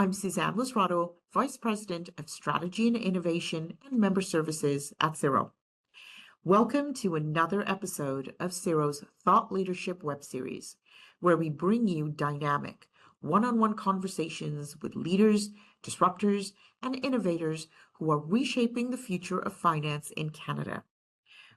I'm Suzanne Lasrato, Vice President of Strategy and Innovation and Member Services at CIRO. Welcome to another episode of CIRO's Thought Leadership web series, where we bring you dynamic, one-on-one conversations with leaders, disruptors, and innovators who are reshaping the future of finance in Canada.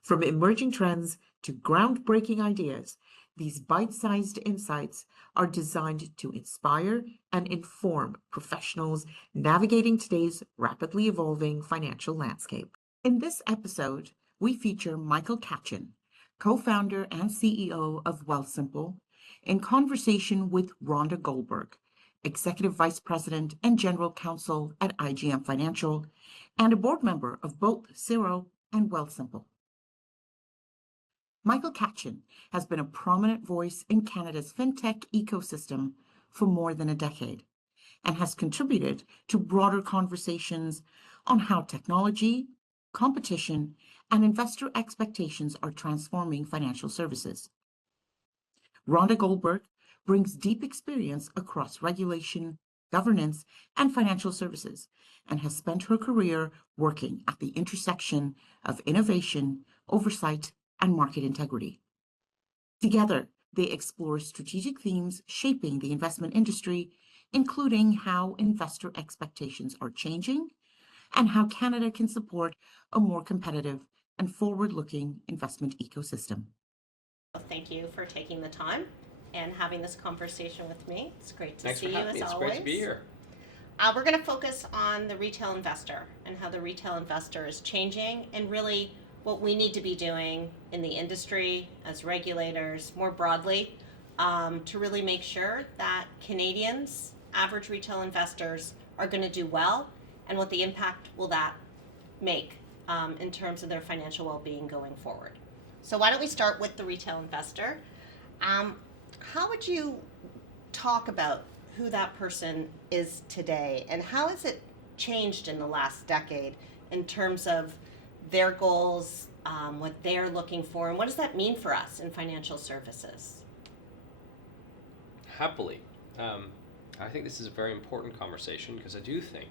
From emerging trends to groundbreaking ideas, these bite-sized insights are designed to inspire and inform professionals navigating today's rapidly evolving financial landscape. In this episode, we feature Michael Katchen, co-founder and CEO of Wealthsimple, in conversation with Rhonda Goldberg, Executive Vice President and General Counsel at IGM Financial, and a board member of both CIRO and Wealthsimple. Michael Katchen has been a prominent voice in Canada's fintech ecosystem for more than a decade and has contributed to broader conversations on how technology, competition, and investor expectations are transforming financial services. Rhonda Goldberg brings deep experience across regulation, governance, and financial services, and has spent her career working at the intersection of innovation, oversight, and market integrity. Together, they explore strategic themes shaping the investment industry, including how investor expectations are changing and how Canada can support a more competitive and forward-looking investment ecosystem. Thank you for taking the time and having this conversation with me. It's great to Thanks see for you having as me. It's always. great to be here. We're going to focus on the retail investor and how the retail investor is changing and really what we need to be doing in the industry as regulators more broadly to really make sure that Canadians, average retail investors, are going to do well, and what the impact will that make in terms of their financial well-being going forward. So why don't we start with the retail investor? How would you talk about who that person is today, and how has it changed in the last decade in terms of their goals, what they're looking for, and what does that mean for us in financial services? Happily. I think this is a very important conversation because I do think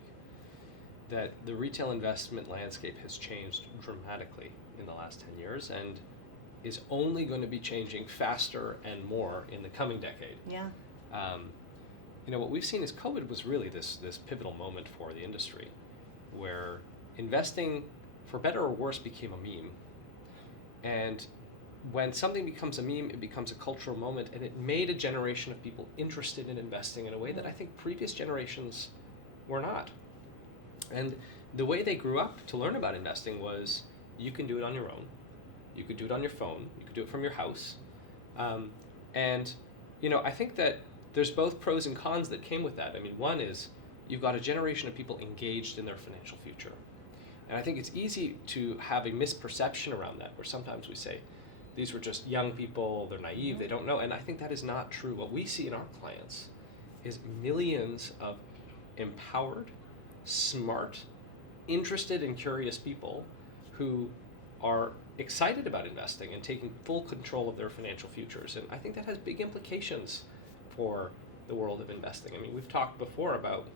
that the retail investment landscape has changed dramatically in the last 10 years and is only going to be changing faster and more in the coming decade. Yeah. What we've seen is COVID was really this pivotal moment for the industry where investing, for better or worse, became a meme. And when something becomes a meme, it becomes a cultural moment, and it made a generation of people interested in investing in a way that I think previous generations were not. And the way they grew up to learn about investing was you can do it on your own, you could do it on your phone, you could do it from your house. I think that there's both pros and cons that came with that. I mean, one is you've got a generation of people engaged in their financial future. And I think it's easy to have a misperception around that, where sometimes we say, these were just young people, they're naive, they don't know. And I think that is not true. What we see in our clients is millions of empowered, smart, interested and curious people who are excited about investing and taking full control of their financial futures. And I think that has big implications for the world of investing. I mean, we've talked before about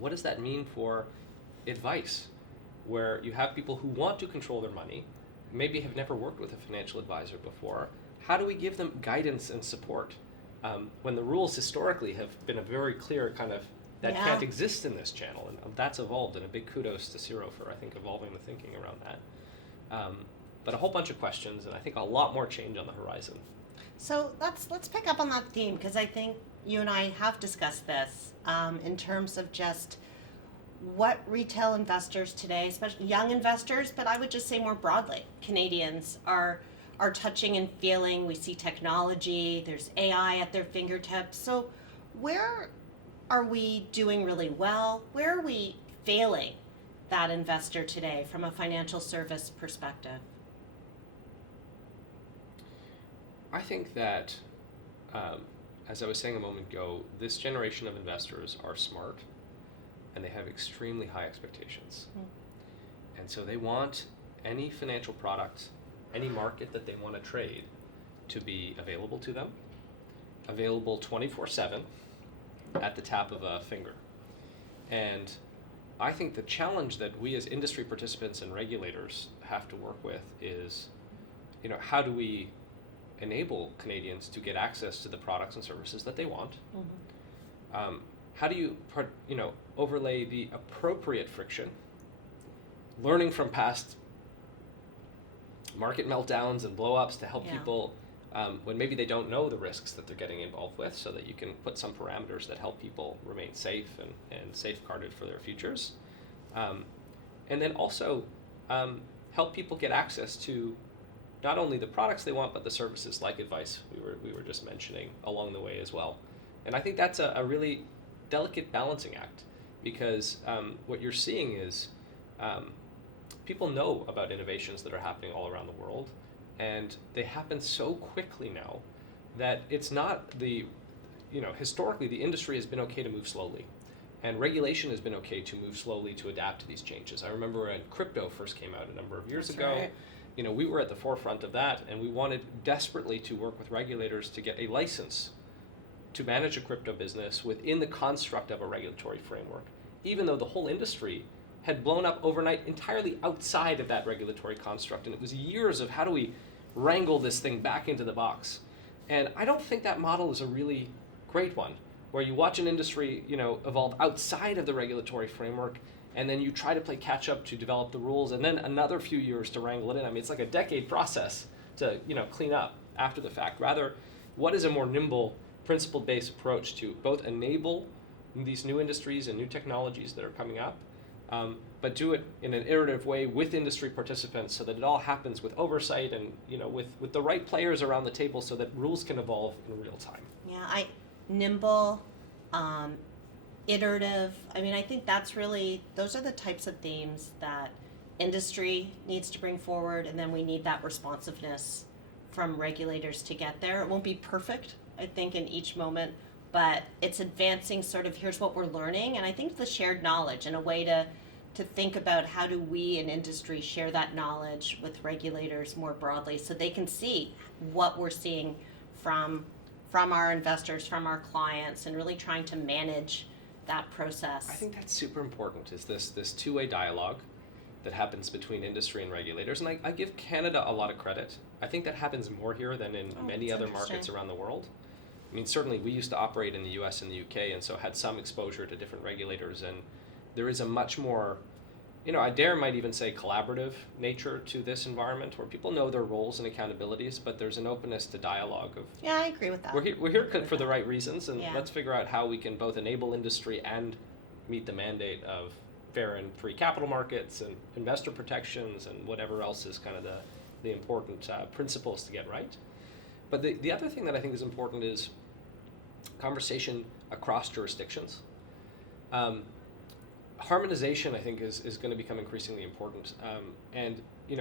what does that mean for advice, where you have people who want to control their money, maybe have never worked with a financial advisor before. How do we give them guidance and support when the rules historically have been a very clear kind of that can't exist in this channel? And that's evolved, and a big kudos to CIRO for, I think, evolving the thinking around that. But a whole bunch of questions, and I think a lot more change on the horizon. So let's pick up on that theme, because I think you and I have discussed this in terms of just what retail investors today, especially young investors, but I would just say more broadly, Canadians are touching and feeling. We see technology, there's AI at their fingertips. So where are we doing really well? Where are we failing that investor today from a financial service perspective? I think that, as I was saying a moment ago, this generation of investors are smart and they have extremely high expectations. And so they want any financial product, any market that they want to trade to be available to them, available 24/7 at the tap of a finger. And I think the challenge that we as industry participants and regulators have to work with is, how do we enable Canadians to get access to the products and services that they want? How do you, overlay the appropriate friction, learning from past market meltdowns and blow-ups to help people when maybe they don't know the risks that they're getting involved with, so that you can put some parameters that help people remain safe and safeguarded for their futures. And then also help people get access to not only the products they want, but the services like advice we were just mentioning along the way as well. And I think that's a really delicate balancing act, because what you're seeing is people know about innovations that are happening all around the world, and they happen so quickly now that it's not historically the industry has been okay to move slowly, and regulation has been okay to move slowly to adapt to these changes. I remember when crypto first came out a number of years ago. Right. We were at the forefront of that, and we wanted desperately to work with regulators to get a license to manage a crypto business within the construct of a regulatory framework, even though the whole industry had blown up overnight entirely outside of that regulatory construct. And it was years of how do we wrangle this thing back into the box. And I don't think that model is a really great one, where you watch an industry, evolve outside of the regulatory framework, and then you try to play catch up to develop the rules, and then another few years to wrangle it in. I mean, it's like a decade process to, clean up after the fact. Rather, what is a more nimble, principle-based approach to both enable these new industries and new technologies that are coming up, but do it in an iterative way with industry participants, so that it all happens with oversight and with the right players around the table, so that rules can evolve in real time. Yeah, nimble, iterative. I mean, I think those are the types of themes that industry needs to bring forward, and then we need that responsiveness from regulators to get there. It won't be perfect, I think, in each moment, but it's advancing sort of, here's what we're learning, and I think the shared knowledge and a way to think about how do we in industry share that knowledge with regulators more broadly, so they can see what we're seeing from our investors, from our clients, and really trying to manage that process. I think that's super important, is this two-way dialogue that happens between industry and regulators. And I give Canada a lot of credit. I think that happens more here than in many other markets around the world. I mean, certainly we used to operate in the US and the UK, and so had some exposure to different regulators, and there is a much more, I might even say collaborative nature to this environment, where people know their roles and accountabilities, but there's an openness to dialogue of, yeah, I agree with that. We're here for the right reasons, and let's figure out how we can both enable industry and meet the mandate of fair and free capital markets and investor protections and whatever else is kind of the important principles to get right. But the other thing that I think is important is conversation across jurisdictions. Harmonization, I think, is going to become increasingly important. And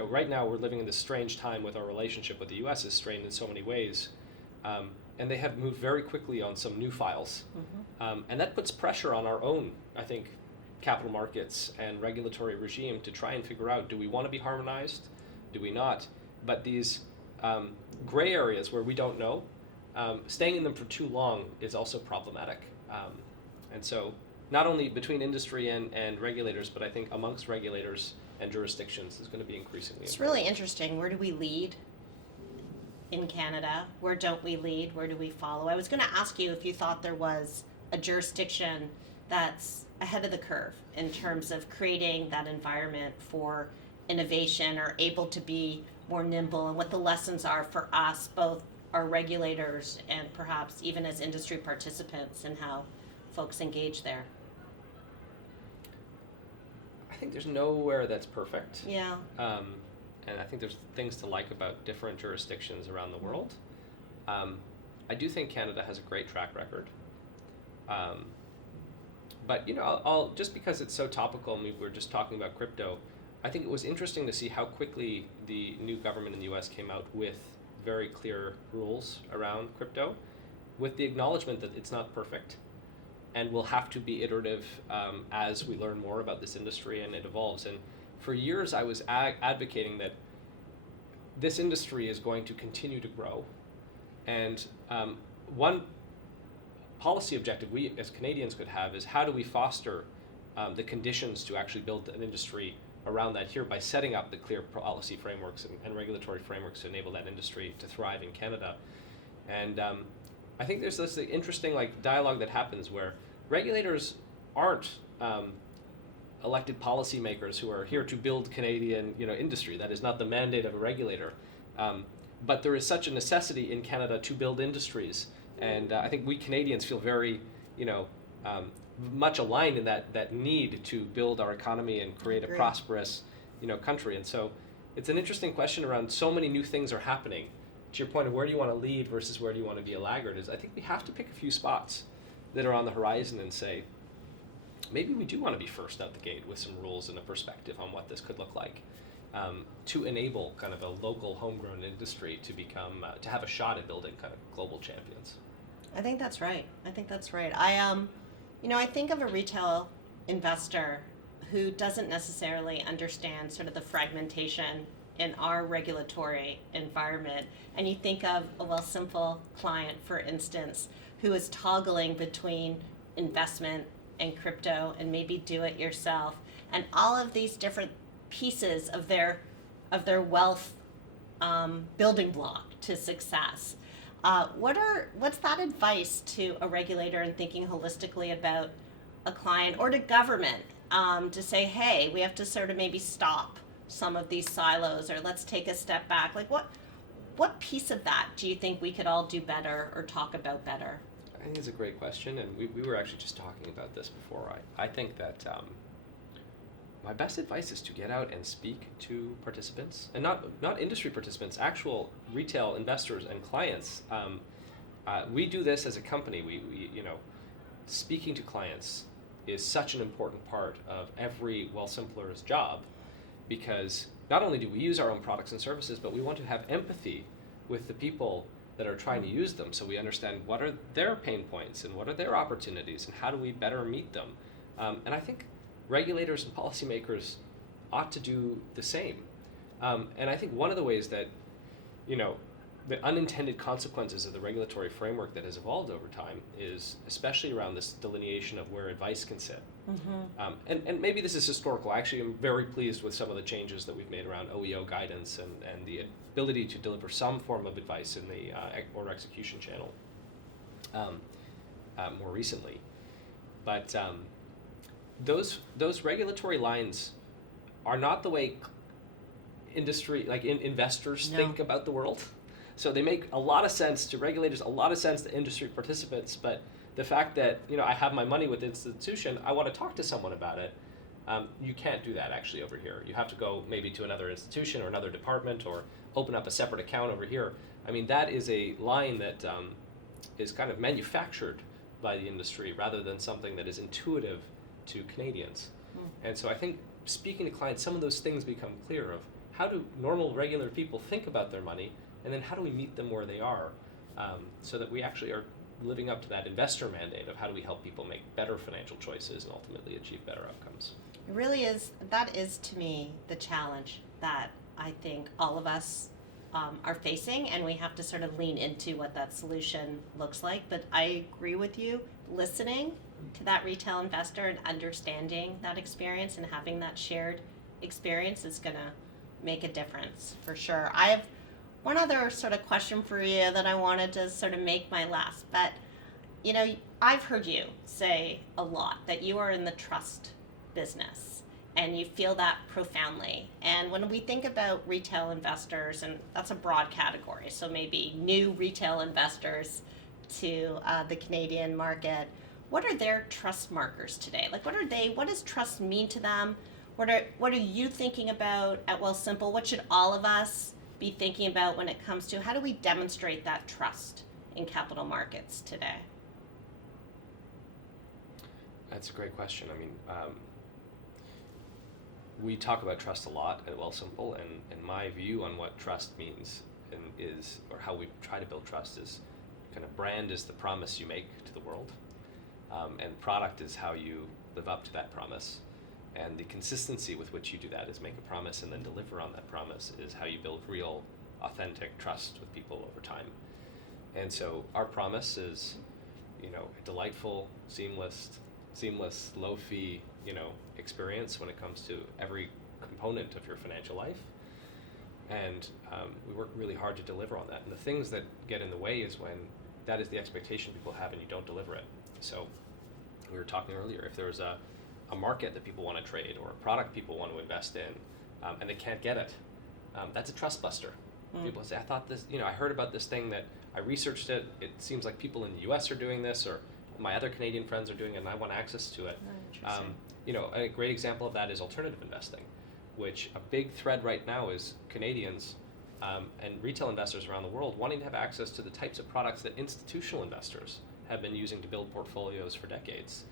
right now we're living in this strange time with our relationship with the U.S. is strained in so many ways. And they have moved very quickly on some new files. And that puts pressure on our own, I think, capital markets and regulatory regime to try and figure out, do we want to be harmonized? Do we not? But these gray areas where we don't know, staying in them for too long is also problematic. And so not only between industry and regulators, but I think amongst regulators and jurisdictions is going to be increasingly important. It's really interesting. Where do we lead in Canada? Where don't we lead? Where do we follow? I was going to ask you if you thought there was a jurisdiction that's ahead of the curve in terms of creating that environment for innovation, or able to be more nimble, and what the lessons are for us, both our regulators and perhaps even as industry participants, and how folks engage there. I think there's nowhere that's perfect. Yeah. And I think there's things to like about different jurisdictions around the world. I do think Canada has a great track record. But I'll just because it's so topical, and we were just talking about crypto, I think it was interesting to see how quickly the new government in the US came out with very clear rules around crypto, with the acknowledgement that it's not perfect and will have to be iterative as we learn more about this industry and it evolves. And for years I was advocating that this industry is going to continue to grow. And one policy objective we as Canadians could have is, how do we foster the conditions to actually build an industry around that here by setting up the clear policy frameworks and regulatory frameworks to enable that industry to thrive in Canada. And I think there's this interesting dialogue that happens where regulators aren't elected policymakers who are here to build Canadian industry. That is not the mandate of a regulator. But there is such a necessity in Canada to build industries, and I think we Canadians feel very, much aligned in that need to build our economy and create a prosperous, country. And so, it's an interesting question around so many new things are happening. To your point of where do you want to lead versus where do you want to be a laggard, is I think we have to pick a few spots that are on the horizon and say, maybe we do want to be first out the gate with some rules and a perspective on what this could look like. To enable kind of a local homegrown industry to become to have a shot at building kind of global champions. I think that's right. I think of a retail investor who doesn't necessarily understand sort of the fragmentation in our regulatory environment. And you think of a Wealthsimple client, for instance, who is toggling between investment and crypto and maybe do it yourself, and all of these different pieces of their wealth building block to success. What's that advice to a regulator in thinking holistically about a client, or to government, to say, hey, we have to sort of maybe stop some of these silos, or let's take a step back? What piece of that do you think we could all do better or talk about better? I think it's a great question, and we were actually just talking about this before. I think that my best advice is to get out and speak to participants, and not industry participants, actual retail investors and clients. We do this as a company. We speaking to clients is such an important part of every Wealthsimpler's job, because not only do we use our own products and services, but we want to have empathy with the people that are trying to use them, so we understand what are their pain points and what are their opportunities and how do we better meet them. And I think regulators and policymakers ought to do the same. And I think one of the ways that, the unintended consequences of the regulatory framework that has evolved over time is especially around this delineation of where advice can sit. Mm-hmm. And maybe this is historical. I actually am very pleased with some of the changes that we've made around OEO guidance and the ability to deliver some form of advice in the order execution channel more recently. But those regulatory lines are not the way industry, investors think about the world. So they make a lot of sense to regulators, a lot of sense to industry participants, but the fact that I have my money with the institution, I want to talk to someone about it. You can't do that actually over here. You have to go maybe to another institution or another department or open up a separate account over here. I mean, that is a line that is kind of manufactured by the industry rather than something that is intuitive to Canadians. And so I think speaking to clients, some of those things become clear of how do normal, regular people think about their money, and then how do we meet them where they are, so that we actually are living up to that investor mandate of how do we help people make better financial choices and ultimately achieve better outcomes. It really is. That is, to me, the challenge that I think all of us are facing, and we have to sort of lean into what that solution looks like. But I agree with you. Listening to that retail investor and understanding that experience and having that shared experience is going to make a difference for sure. I have one other sort of question for you that I wanted to sort of make my last, but I've heard you say a lot that you are in the trust business and you feel that profoundly. And when we think about retail investors, and that's a broad category, so maybe new retail investors to the Canadian market, what are their trust markers today? What does trust mean to them? What are you thinking about at Wealthsimple? What should all of us be thinking about when it comes to how do we demonstrate that trust in capital markets today? That's a great question. I mean, we talk about trust a lot at Wealthsimple, and my view on what trust means or how we try to build trust is kind of brand is the promise you make to the world, and product is how you live up to that promise. And the consistency with which you do that is make a promise and then deliver on that promise is how you build real, authentic trust with people over time. And so our promise is, a delightful, seamless, seamless, low-fee, experience when it comes to every component of your financial life. And we work really hard to deliver on that. And the things that get in the way is when that is the expectation people have and you don't deliver it. So we were talking earlier, if there's a market that people want to trade or a product people want to invest in and they can't get it, that's a trust buster. People say, I thought this, I heard about this thing that I researched it. It seems like people in the US are doing this, or my other Canadian friends are doing it, and I want access to it. A great example of that is alternative investing, which a big thread right now is Canadians and retail investors around the world wanting to have access to the types of products that institutional investors have been using to build portfolios for decades.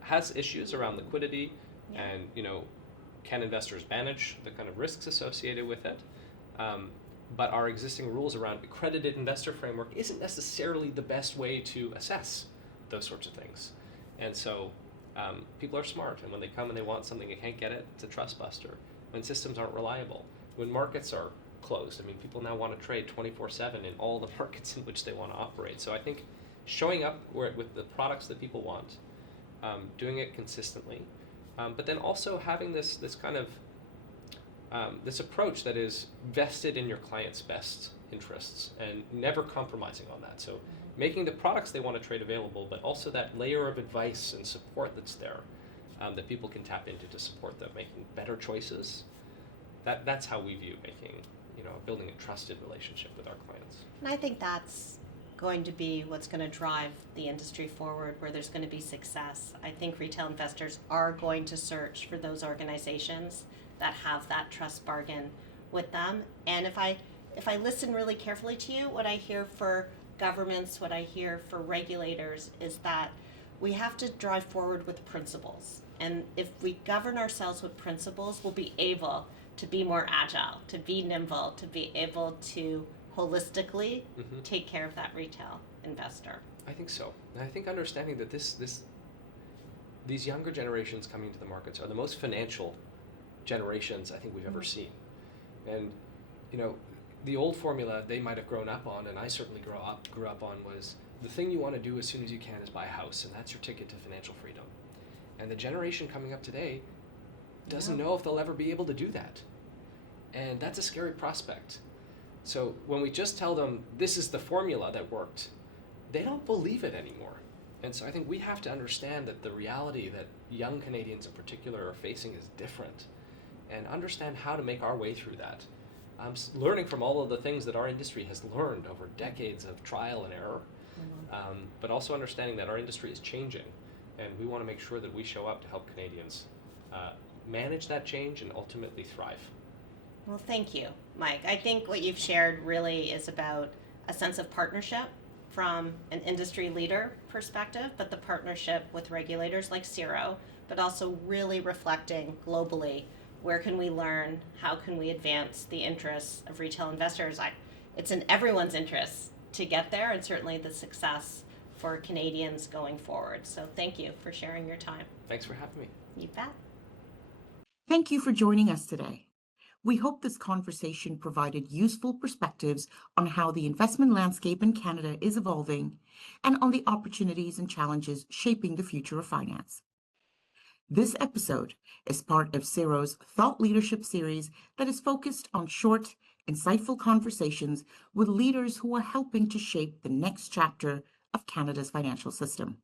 Has issues around liquidity and, can investors manage the kind of risks associated with it? But our existing rules around accredited investor framework isn't necessarily the best way to assess those sorts of things. And so people are smart, and when they come and they want something they can't get it, it's a trust buster. When systems aren't reliable, when markets are closed, people now want to trade 24/7 in all the markets in which they want to operate. So I think showing up with the products that people want, doing it consistently, but then also having this kind of this approach that is vested in your client's best interests and never compromising on that. So making the products they want to trade available, but also that layer of advice and support that's there that people can tap into to support them making better choices. That's how we view building a trusted relationship with our clients. And I think that's going to be what's going to drive the industry forward, where there's going to be success. I think retail investors are going to search for those organizations that have that trust bargain with them. And if I listen really carefully to you, what I hear for governments, what I hear for regulators is that we have to drive forward with principles. And if we govern ourselves with principles, we'll be able to be more agile, to be nimble, to be able to holistically take care of that retail investor. I think so. And I think understanding that these younger generations coming into the markets are the most financial generations I think we've ever seen. And the old formula they might have grown up on, and I certainly grew up on, was the thing you want to do as soon as you can is buy a house, and that's your ticket to financial freedom. And the generation coming up today doesn't know if they'll ever be able to do that. And that's a scary prospect. So when we just tell them this is the formula that worked, they don't believe it anymore. And so I think we have to understand that the reality that young Canadians in particular are facing is different, and understand how to make our way through that. Learning from all of the things that our industry has learned over decades of trial and error, but also understanding that our industry is changing, and we want to make sure that we show up to help Canadians manage that change and ultimately thrive. Well, thank you, Mike. I think what you've shared really is about a sense of partnership from an industry leader perspective, but the partnership with regulators like CIRO, but also really reflecting globally, where can we learn, how can we advance the interests of retail investors. It's in everyone's interest to get there, and certainly the success for Canadians going forward. So thank you for sharing your time. Thanks for having me. You bet. Thank you for joining us today. We hope this conversation provided useful perspectives on how the investment landscape in Canada is evolving and on the opportunities and challenges shaping the future of finance. This episode is part of CIRO's Thought Leadership series that is focused on short, insightful conversations with leaders who are helping to shape the next chapter of Canada's financial system.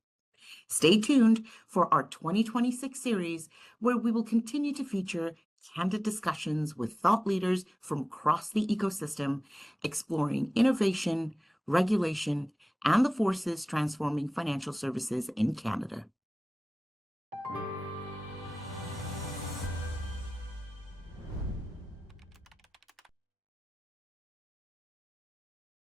Stay tuned for our 2026 series, where we will continue to feature candid discussions with thought leaders from across the ecosystem, exploring innovation, regulation, and the forces transforming financial services in Canada.